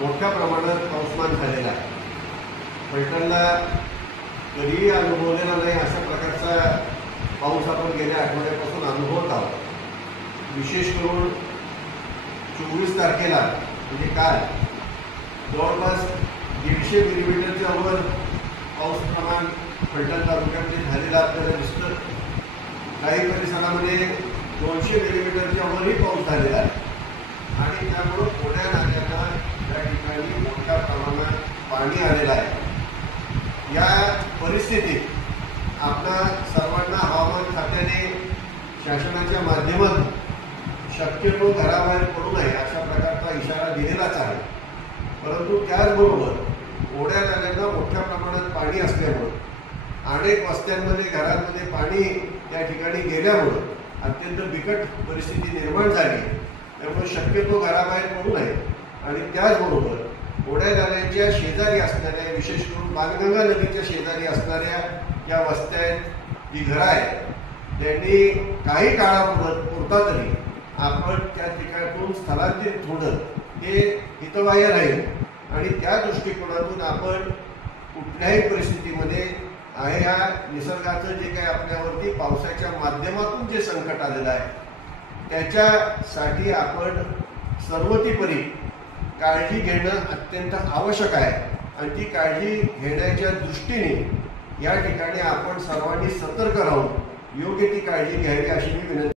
मोठ्या प्रमाणात पाऊसमान झालेला आहे। फलटणला कधीही अनुभवलेला नाही अशा प्रकारचा पाऊस आपण गेल्या आठवड्यापासून अनुभवत आहोत। विशेष करून 24 तारखेला म्हणजे काल जवळपास 150 मिलीमीटरच्या वर पाऊस प्रमाण फलटण तालुक्यामध्ये झालेलं आपल्याला दिसतं। काही परिसरामध्ये 200 मिलीमीटरच्या वरही पाऊस झालेला आहे आणि त्यामुळे मोठ्या नाल्यांना या ठिकाणी मोठ्या प्रमाणात पाणी आलेलं आहे। या परिस्थितीत आपल्या सर्वांना हवामान खात्याने शासनाच्या माध्यमातून शक्यतो घराबाहेर पडू नये अशा प्रकारचा इशारा दिलेलाच आहे। परंतु त्याचबरोबर ओढ्या नाल्यांना मोठ्या प्रमाणात पाणी असल्यामुळे अनेक वस्त्यांमध्ये घरांमध्ये पाणी त्या ठिकाणी गेल्यामुळे अत्यंत बिकट परिस्थिती निर्माण झाली। त्यामुळे शक्यतो घराबाहेर पडू नये आणि त्याचबरोबर ओढ्या नाल्यांच्या शेजारी असणाऱ्या विशेष करून बाणगंगा नदीच्या शेजारी असणाऱ्या या वस्त्या आहेत, जी घरं आहेत, त्यांनी काही काळापुरता तरी आपण त्या ठिकाणातून स्थलांतरित होणं हे हितबाह्य राहील आणि त्या दृष्टिकोनातून आपण कुठल्याही परिस्थितीमध्ये आहे या निसर्गाचं जे काही आपल्यावरती पावसाच्या माध्यमातून जे संकट आलेलं आहे त्याच्यासाठी आपण सर्वतोपरी काळजी घेणं अत्यंत आवश्यक आहे आणि ती काळजी घेण्याच्या दृष्टीने या ठिकाणी आपण सर्वांनी सतर्क राहून योग्य ती काळजी घ्यावी अशी मी विनंती